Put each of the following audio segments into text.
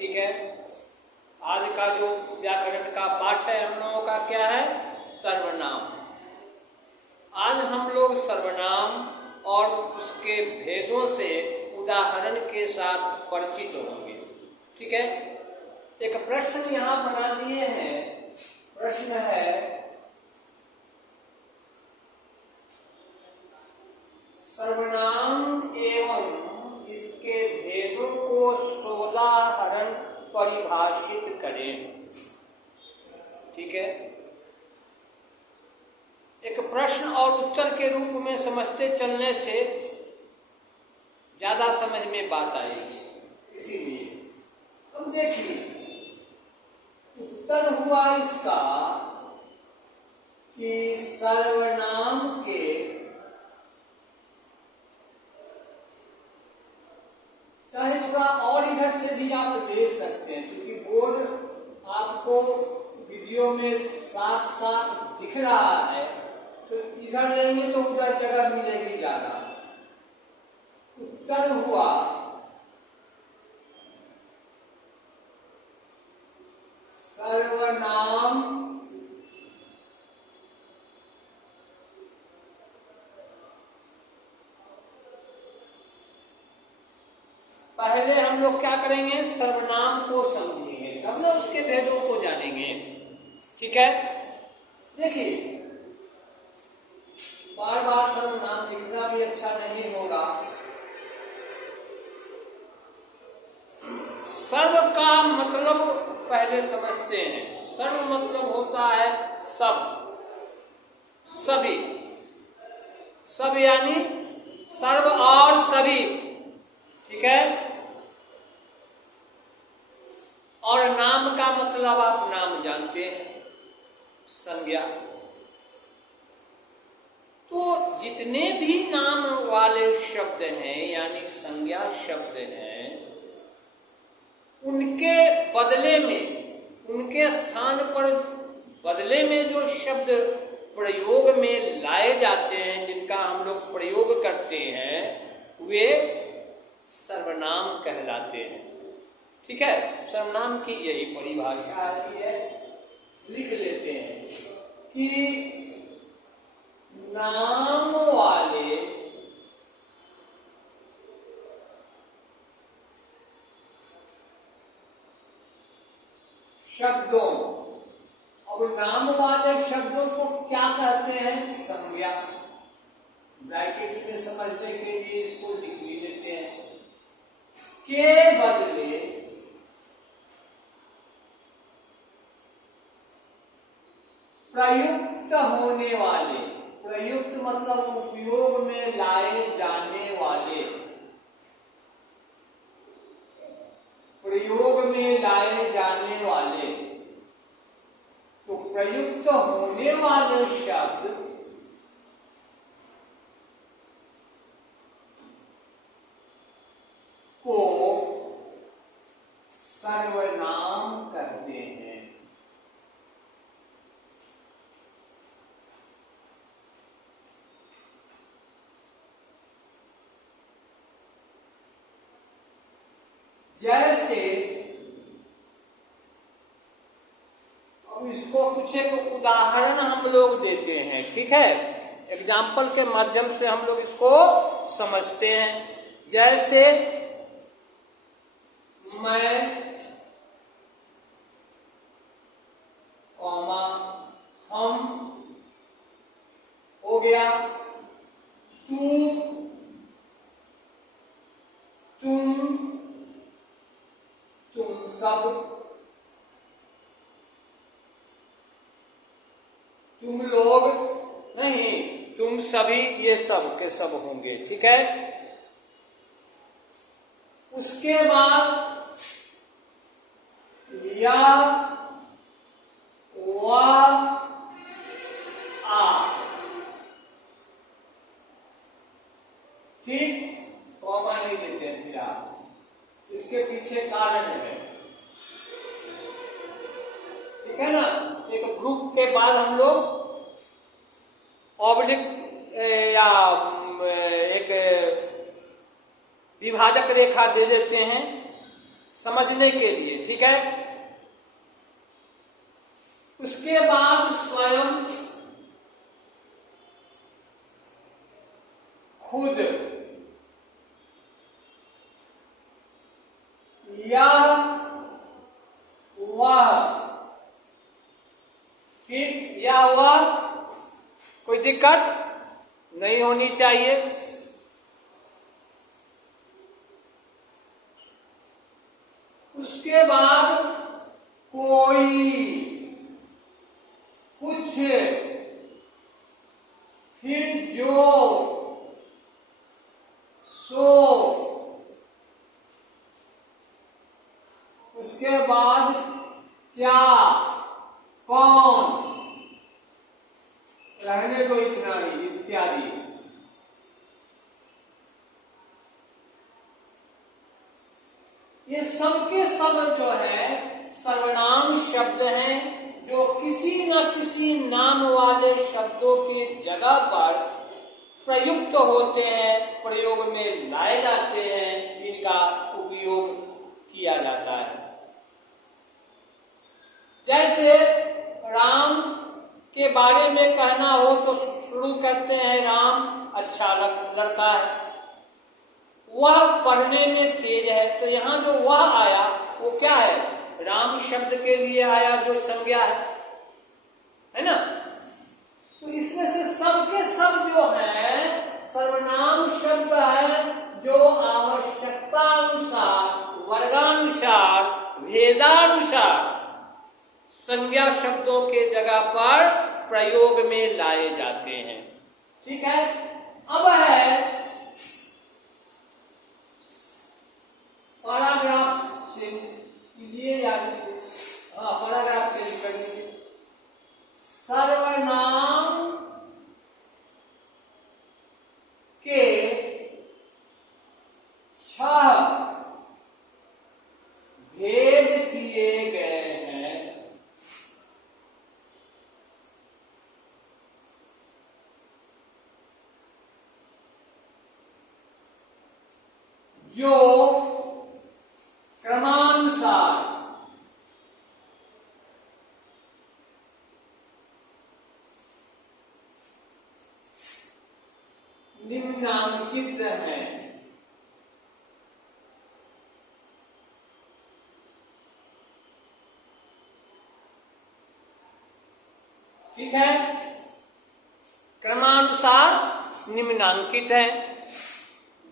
ठीक है। आज का जो व्याकरण का पाठ है हम लोगों का क्या है? सर्वनाम। आज हम लोग सर्वनाम और उसके भेदों से उदाहरण के साथ परिचित होंगे। ठीक है। एक प्रश्न यहाँ बना दिए हैं। प्रश्न है सर्वनाम एवं इसके भेदों को सोदाहरण परिभाषित करें। ठीक है। एक प्रश्न और उत्तर के रूप में समझते चलने से ज्यादा समझ में बात आएगी। इसीलिए अब देखिए, उत्तर हुआ इसका कि सर्वनाम के चाहे थोड़ा और इधर से भी आप ले सकते हैं, क्योंकि बोर्ड आपको वीडियो में साफ साफ दिख रहा है, तो इधर लेंगे तो उधर जगह मिलेगी ज्यादा। उत्तर हुआ सर्वनाम पहले हम लोग क्या करेंगे? सर्वनाम को समझेंगे, तब ना उसके भेदों को जानेंगे। ठीक है। देखिए, बार बार सर्वनाम लिखना भी अच्छा नहीं होगा। सर्व का मतलब पहले समझते हैं। सर्व मतलब होता है सब, सभी। सब यानी सर्व और सभी। ठीक है। और नाम का मतलब आप नाम जानते हैं, संज्ञा। तो जितने भी नाम वाले शब्द हैं यानी संज्ञा शब्द हैं, उनके बदले में, उनके स्थान पर बदले में जो शब्द प्रयोग में लाए जाते हैं, जिनका हम लोग प्रयोग करते हैं, वे सर्वनाम कहलाते हैं। ठीक है। सर्वनाम की यही परिभाषा आती है। लिख लेते हैं कि नाम वाले शब्दों, अब नाम वाले शब्दों को क्या कहते हैं? संज्ञा। ब्रैकेट में समझने के लिए इसको लिख भी लेते हैं। के बदले प्रयुक्त होने वाले, प्रयुक्त मतलब उपयोग में लाए जाने वाले, प्रयोग में लाए जाने वाले, तो प्रयुक्त होने वाले शब्द को सर्वनाम कहते हैं। जैसे अब इसको कुछ एक उदाहरण हम लोग देते हैं। ठीक है। एग्जाम्पल के माध्यम से हम लोग इसको समझते हैं। जैसे मैं, कॉमा, हम हो गया, तू, तुम, तुम सब, तुम लोग नहीं, तुम सभी, ये सब के सब होंगे। ठीक है। उसके बाद या, वा, आ। ठीक। कॉमा नहीं देते हैं फिर आप, इसके पीछे कारण है। ठीक है ना। एक ग्रुप के बाद हम लोग ऑब्लिक या एक विभाजक रेखा दे देते हैं। समझने के लिए, ठीक है। उसके बाद स्वयं, खुद, यह, वह, ठीक, या वह, कोई दिक्कत नहीं होनी चाहिए। उसके बाद कोई, कुछ, फिर जो, सो, उसके बाद क्या, कौन, रहने दो इतना ही, इत्यादि। ये सब के सब जो है सर्वनाम शब्द हैं, जो किसी न किसी नाम वाले शब्दों की जगह पर प्रयुक्त होते हैं, प्रयोग में लाए जाते हैं, इनका उपयोग किया जाता है। जैसे राम के बारे में कहना हो तो शुरू करते हैं राम अच्छा लड़का है, वह पढ़ने में तेज है, तो यहाँ जो वह आया वो क्या है, राम शब्द के लिए आया जो संज्ञा है ना। तो इसमें से सब के सब जो है सर्वनाम शब्द है, जो आवश्यकता अनुसार, वर्गानुसार, भेदानुसार संज्ञा शब्दों के जगह पर प्रयोग में लाए जाते हैं, ठीक है। अब है पैराग्राफ चेंज कीजिए, या पैराग्राफ चेंज कर दीजिए। सर्वनाम के 6 भेद किए गए हैं। जो क्रमानुसार निम्नांकित हैं। ठीक है, क्रमानुसार निम्नांकित है।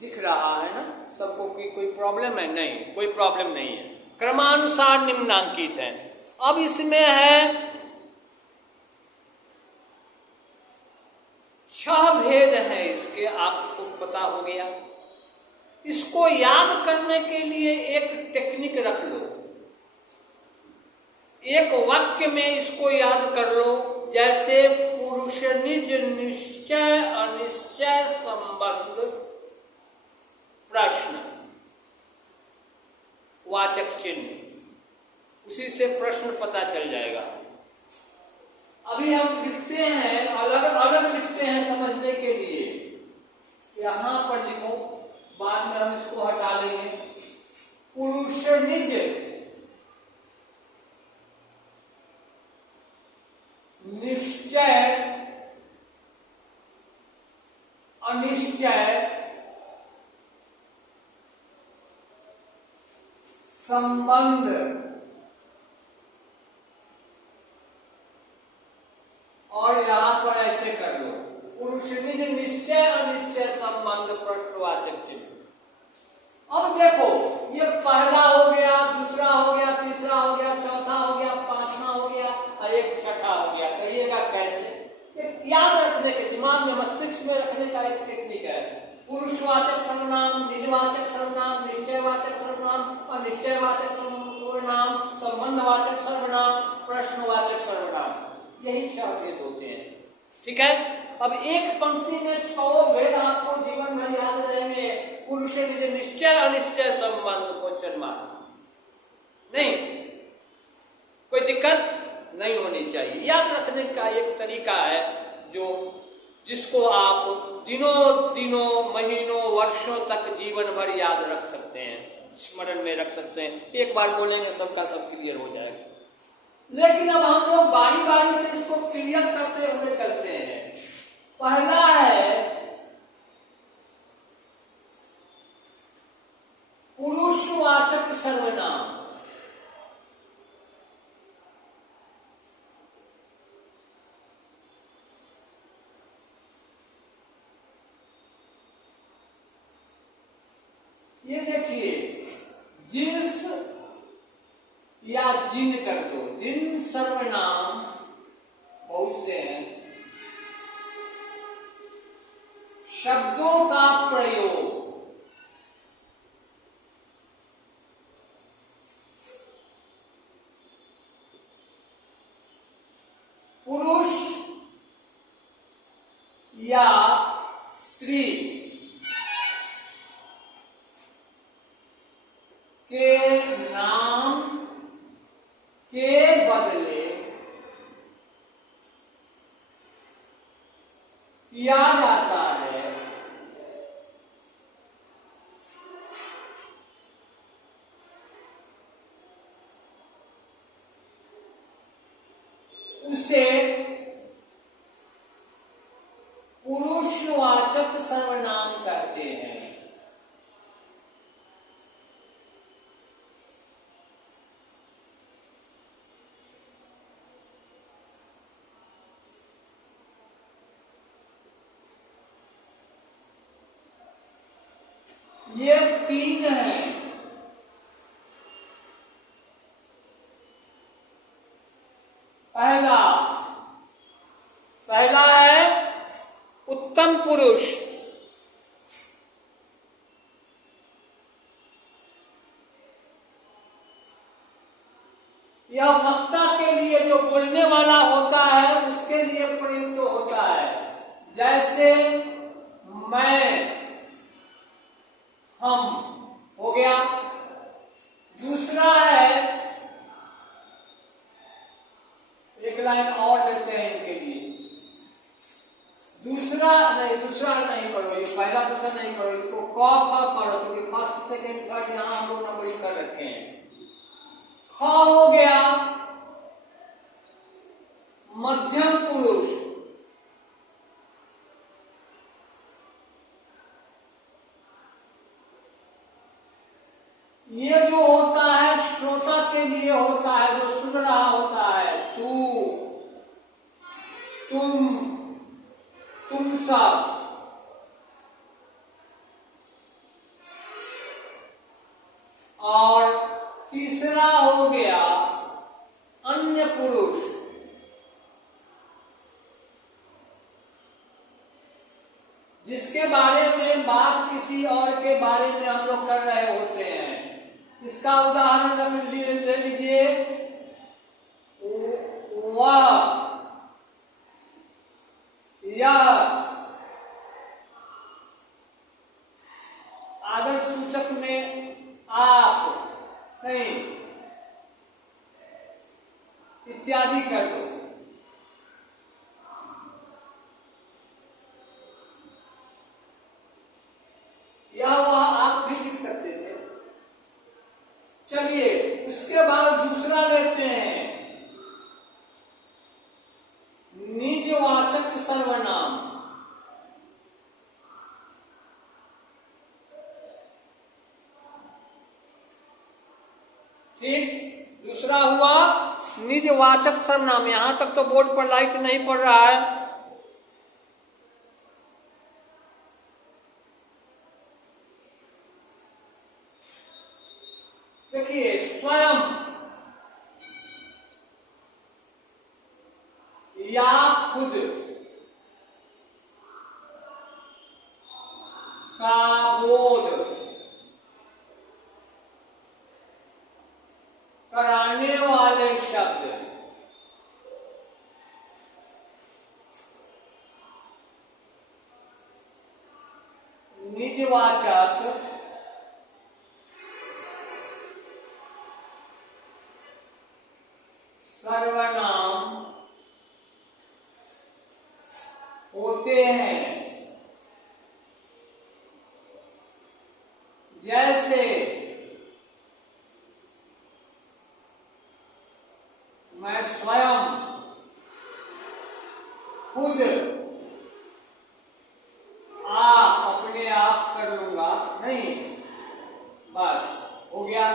दिख रहा है ना सबको कि कोई प्रॉब्लम है? नहीं, कोई प्रॉब्लम नहीं है। क्रमानुसार निम्नांकित है। अब इसमें है 6 भेद है इसके, आपको पता हो गया। इसको याद करने के लिए एक टेक्निक रख लो, एक वाक्य में इसको याद कर लो। जैसे पुरुष निज निश्चय अनिश्चय संबंध प्रश्न वाचक चिन्ह, उसी से प्रश्न पता चल जाएगा। अभी हम लिखते हैं, अलग अलग लिखते हैं समझने के लिए। यहां पर लिखो, बाद में हम इसको हटा लेंगे। पुरुष निज निश्चय अनिश्चय संबंध और यहां पर ऐसे कर लो, पुरुष निज निश्चय अनिश्चय संबंध प्रश्नवाचक चिन्ह। अब देखो, ये पहला हो गया, दूसरा हो गया, तीसरा हो गया, चौथा हो गया, पांचवा हो गया और एक छठा हो गया। कहिएगा कैसे? याद रखने के, दिमाग में मस्तिष्क में रखने का एक टेक्निक है। पुरुषवाचक सर्वनाम, निजवाचक सर्वनाम, निश्चयवाचक सर्वनाम, अनिश्चयवाचक सर्वनाम, संबंधवाचक सर्वनाम, प्रश्नवाचक सर्वनाम, यही 6 भेद होते हैं। ठीक है, अब एक पंक्ति में 6 भेद आपको जीवन भर याद रहेंगे। पुरुष निज निश्चय अनिश्चय संबंध, क्वेश्चन मार्क। नहीं, कोई दिक्कत नहीं होनी चाहिए। याद रखने का एक तरीका है जिसको आप दिनों, महीनों, वर्षों तक जीवन भर याद रख सकते हैं। स्मरण में रख सकते हैं। एक बार बोलेंगे सबका सब क्लियर हो जाएगा। लेकिन अब हम लोग बारी बारी से इसको क्लियर करते हुए चलते हैं। पहला है पुरुषवाचक सर्वनाम। ये देखिए, जिस या जिन कर दो, जिन सर्वनाम बहुत से हैं, शब्दों का प्रयोग पुरुष या स्त्री के नाम के बदले किया जाता है, उसे पुरुषवाचक सर्वनाम कहते हैं। ये तीन हैं। पहला है उत्तम पुरुष। यह वक्ता के लिए, जो बोलने वाला होता है उसके लिए प्रयुक्त होता है। जैसे मैं, हम हो गया। दूसरा है, एक लाइन और लेते हैं इनके लिए। दूसरा नहीं पढ़ो, ये पहला दूसरा नहीं पढ़ो, इसको क ख पढ़ो, क्योंकि फर्स्ट सेकेंड थर्ड यहां हम लोग नंबरिंग कर रखे हैं। ख हो गया मध्यम पुरुष। ये जो होता है श्रोता के लिए होता है, जो सुन रहा होता है। तू, तुम सब। और तीसरा हो गया अन्य पुरुष। जिसके बारे में बात किसी और के बारे में हम लोग कर रहे होते हैं। इसका उदाहरण ले लीजिए, वह, यह। आदर सूचक में आप नहीं, इत्यादि कर दो। या वह आप भी लिख सकते थे। चलिए, उसके बाद दूसरा लेते हैं, निजवाचक सर्वनाम। ठीक, दूसरा हुआ निजवाचक सर्वनाम। यहां तक तो बोर्ड पर लाइट नहीं पड़ रहा है। देखिए, स्वयं या खुद का बोध कराने वाले शब्द निजवाचक सर्वनाम होते हैं। जैसे मैं स्वयं खुद अपने आप कर लूंगा, नहीं, बस हो गया।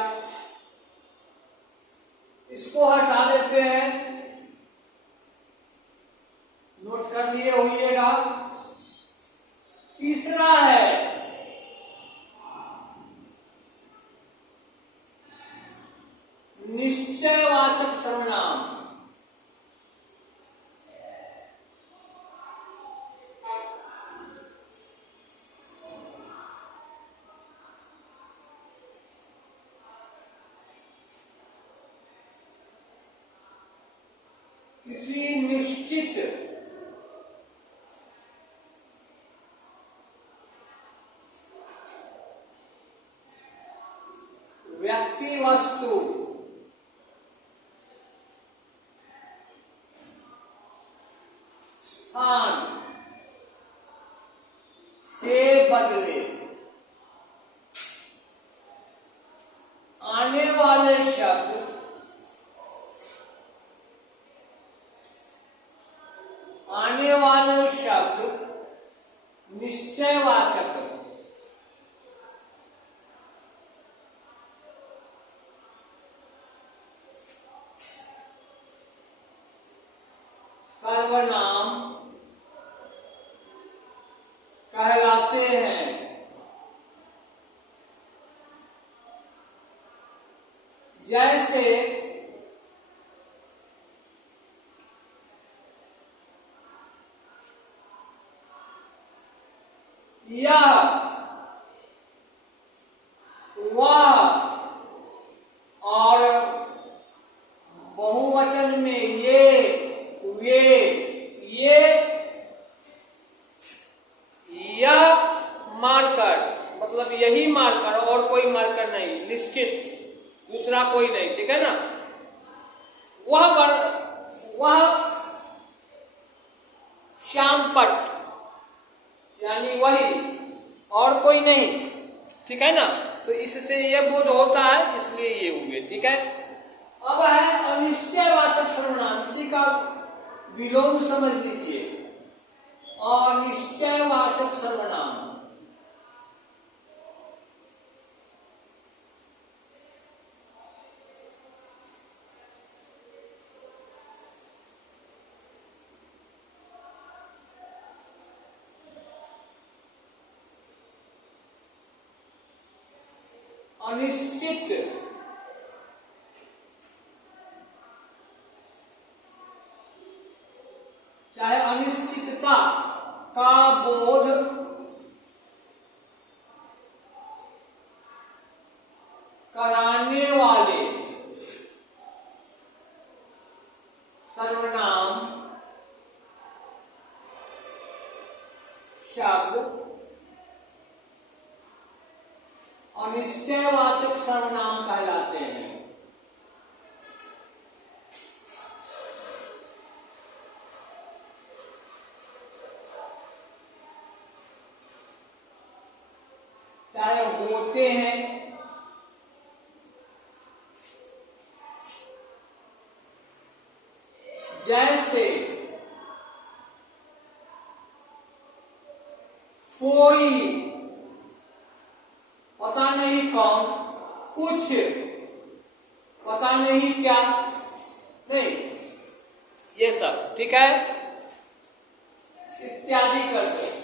इसको हटा देते हैं, नोट कर लिए होइएगा। तीसरा है निश्चयवाचक सर्वनाम। किसी निश्चित व्यक्ति, वस्तु, स्थान के बदले आने वाले शब्द निश्चयवाचक, सर्वनाम कहलाते हैं। जैसे यह, वह, और बहुवचन में ये, वे, ये, यह मार्कर, मतलब यही मार्कर और कोई मार्कर नहीं, निश्चित, दूसरा कोई नहीं, ठीक है ना। वह श्यामपट्ट, यानी वही और कोई नहीं, ठीक है ना। तो इससे ये बोध होता है, इसलिए ये हुए, ठीक है। अब है अनिश्चयवाचक सर्वनाम, इसी का विलोम समझ लीजिए। अनिश्चयवाचक सर्वनाम अनिश्चित, चाहे अनिश्चितता का बोध कराने वाले सर्वनाम शब्द अनिश्चयवाचक सर्वनाम कहलाते हैं। चाहे होते हैं, जैसे कोई, पता नहीं कौन, कुछ, पता नहीं क्या, नहीं, ये सब, ठीक है, इत्यादि करते।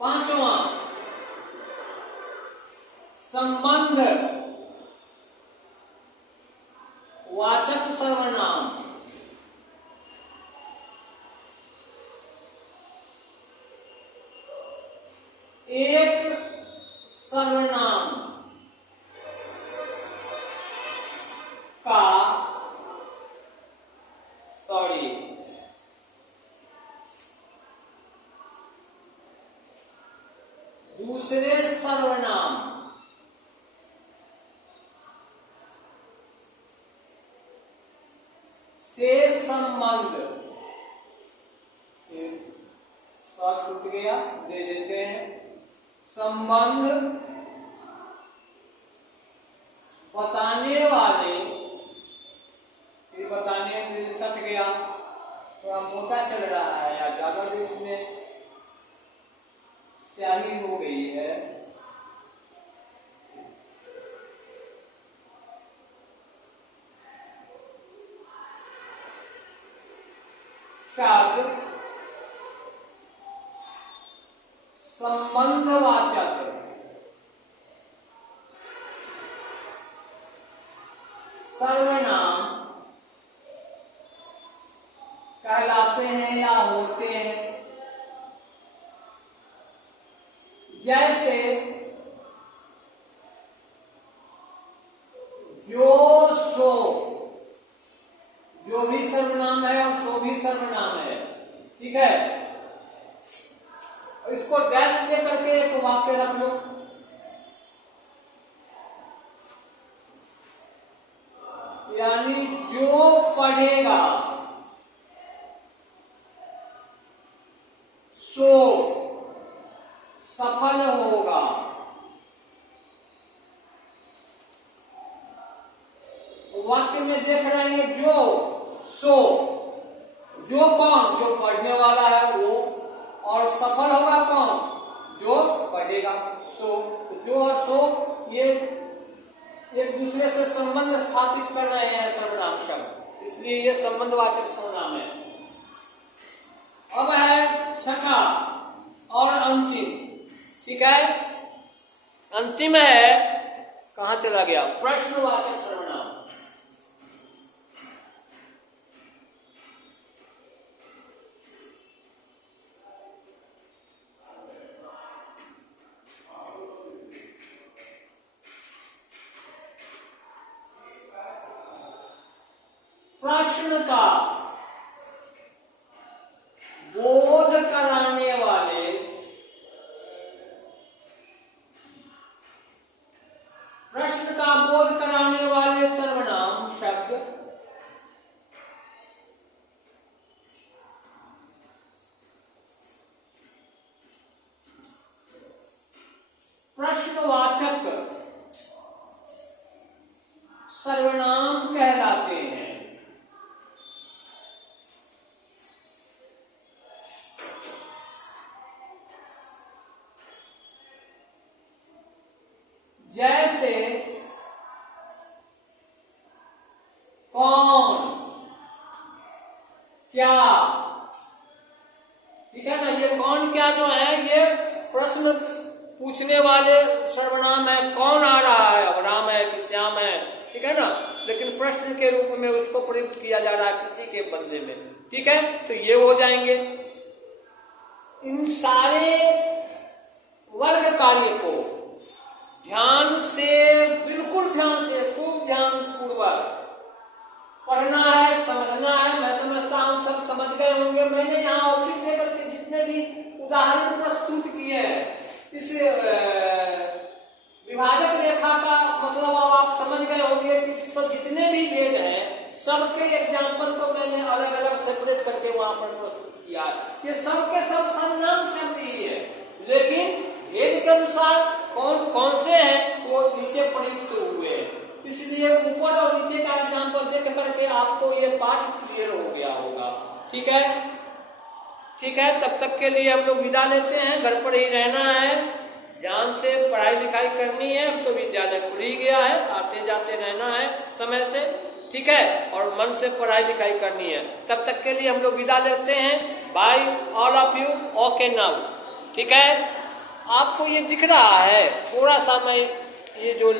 पांचवा, संबंध वाचक सर्वनाम। एक सर्वनाम का, दूसरे सर्वनाम से संबंध, शॉर्ट छूट गया, दे देते हैं, संबंध शब्द संबंधवाचक सर्वनाम कहलाते हैं या होते हैं। जैसे जो, सो, जो भी सर्वनाम है और सो भी सर्वनाम है, ठीक है। इसको डैश दे करके एक वाक्य रख लो। यानी जो पढ़ेगा सो सफल होगा। वाक्य में देख रहे हैं जो, सो, जो कौन, जो पढ़ने वाला है वो, और सफल होगा कौन, जो पढ़ेगा। सो, जो और सो ये एक दूसरे से संबंध स्थापित कर रहे हैं सर्वनाम शब्द, इसलिए ये संबंधवाचक सर्वनाम है। अब है छठा और अंतिम, ठीक है। अंतिम है, कहां चला गया, प्रश्नवाचक सर्वनाम। प्रश्न का बोध कराने वाले सर्वनाम शब्द प्रश्नवाचक सर्वनाम कहलाते हैं। जैसे कौन, क्या, ठीक है ना। ये कौन क्या जो है ये प्रश्न पूछने वाले सर्वनाम है। कौन आ रहा है, अब राम है कि श्याम है, ठीक है ना। लेकिन प्रश्न के रूप में उसको प्रयुक्त किया जा रहा है किसी के बदले में, ठीक है। तो ये हो जाएंगे। इन सारे वर्ग कार्य को ध्यान से, बिल्कुल ध्यान से, खूब ध्यान पूर्वक पढ़ना है, समझना है। मैं समझता हूं सब समझ गए होंगे। मैंने यहाँ ऑफिस लेकर के जितने भी उदाहरण प्रस्तुत किए हैं, इस विभाजक रेखा का मतलब अब आप समझ गए होंगे कि सब जितने भी वेद हैं सबके एग्जाम्पल को मैंने अलग अलग सेपरेट करके वहां पर प्रस्तुत किया है। ये सबके सब सर्वनाम शब्द ही है, लेकिन वेद के अनुसार कौन कौन से हैं वो नीचे प्रयुक्त हुए हैं। इसलिए ऊपर और नीचे का एग्जाम्पल देख करके आपको ये पाठ क्लियर हो गया होगा, ठीक है। ठीक है, तब तक के लिए हम लोग विदा लेते हैं। घर पर ही रहना है, ध्यान से पढ़ाई लिखाई करनी है। अब तो विद्यालय खुल ही गया है, आते जाते रहना है समय से, ठीक है। और मन से पढ़ाई लिखाई करनी है। तब तक के लिए हम लोग विदा लेते हैं। Bye all of you, okay now, ठीक है। आपको ये दिख रहा है, थोड़ा सा मैं ये जो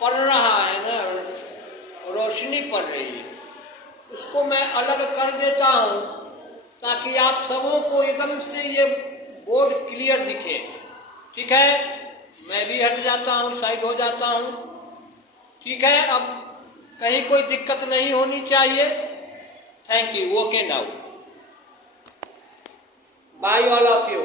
पड़ रहा है ना, रोशनी पड़ रही है, उसको मैं अलग कर देता हूँ ताकि आप सबों को एकदम से ये बोर्ड क्लियर दिखे, ठीक है। मैं भी हट जाता हूँ, साइड हो जाता हूँ, ठीक है। अब कहीं कोई दिक्कत नहीं होनी चाहिए। Thank you, okay now, bye all of you.